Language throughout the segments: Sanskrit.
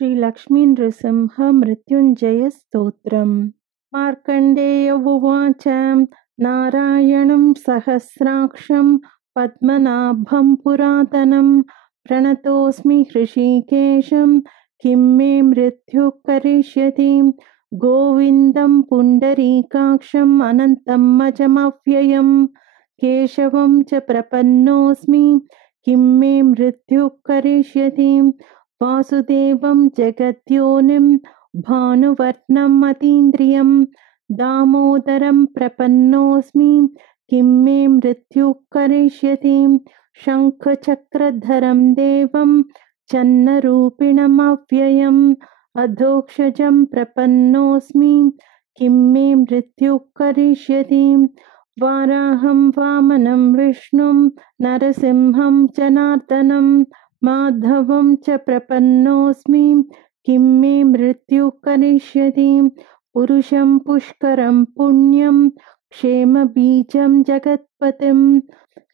श्रीलक्ष्मीनृसिंहमृत्युञ्जयस्तोत्रम्। मार्कण्डेय उवाच नारायणं सहस्राक्षं पद्मनाभं पुरातनं प्रणतोऽस्मि हृषीकेशं किं मे मृत्युः करिष्यति। गोविन्दं पुण्डरीकाक्षम् अनन्तम् अजमव्ययं केशवं च प्रपन्नोऽस्मि किं मे मृत्युः करिष्यति। वासुदेवं जगद्योनिं भानुवर्णम् अतीन्द्रियं दामोदरं प्रपन्नोऽस्मि किं मे मृत्युः करिष्यति। शङ्खचक्रधरं देवं चन्नरूपिणमव्ययम् अधोक्षजं प्रपन्नोऽस्मि किं मे मृत्युः करिष्यति। वाराहं वामनं विष्णुं नरसिंहं जनार्दनं माधवं च प्रपन्नोऽस्मि किं मे मृत्युः करिष्यति। पुरुषं पुष्करं पुण्यं क्षेमबीजं जगत्पतिं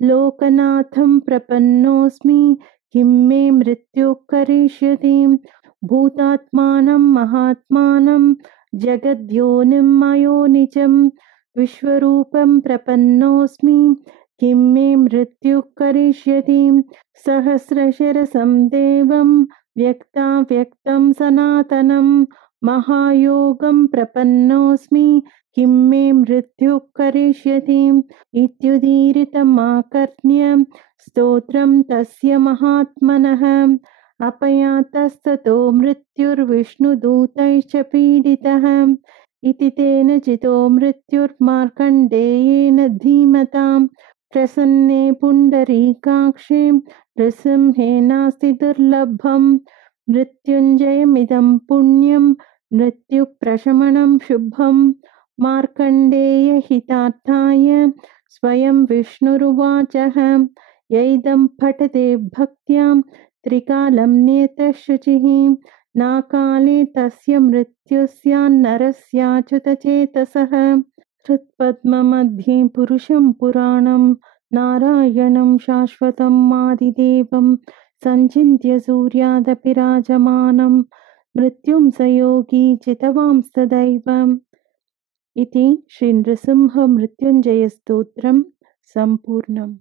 लोकनाथं प्रपन्नोऽस्मि किं मे मृत्युः करिष्यति। भूतात्मानं महात्मानं जगद्योनिं अयोनिजं विश्वरूपं प्रपन्नोऽस्मि किं मे मृत्युः करिष्यति। सहस्रशिरसं देवं व्यक्ताव्यक्तं सनातनं महायोगं प्रपन्नोऽस्मि किं मे मृत्युः करिष्यति। इत्युदीरितमाकर्ण्य स्तोत्रं तस्य महात्मनः अपयातस्ततो मृत्युर्विष्णुदूतैश्च पीडितः। इति तेन जितो मृत्युर्मार्कण्डेयेन धीमतां प्रसन्ने पुण्डरीकाक्षे नृसिंहे नास्ति दुर्लभं। मृत्युञ्जयमिदं पुण्यं मृत्युप्रशमनं शुभं मार्कण्डेयहितार्थाय स्वयं विष्णुरुवाचः। यैदं पठते भक्त्या त्रिकालं नियतशुचिः नाकाले तस्य मृत्युः स्यान्नरस्याच्युतचेतसः। हृत्पद्ममध्ये पुरुषं पुराणं नारायणं शाश्वतम् आदिदेवं सञ्चिन्त्य सूर्यादपि राजमानं मृत्युं स योगी जितवांस्तदैव। इति श्रीनृसिंहमृत्युञ्जयस्तोत्रं सम्पूर्णम्।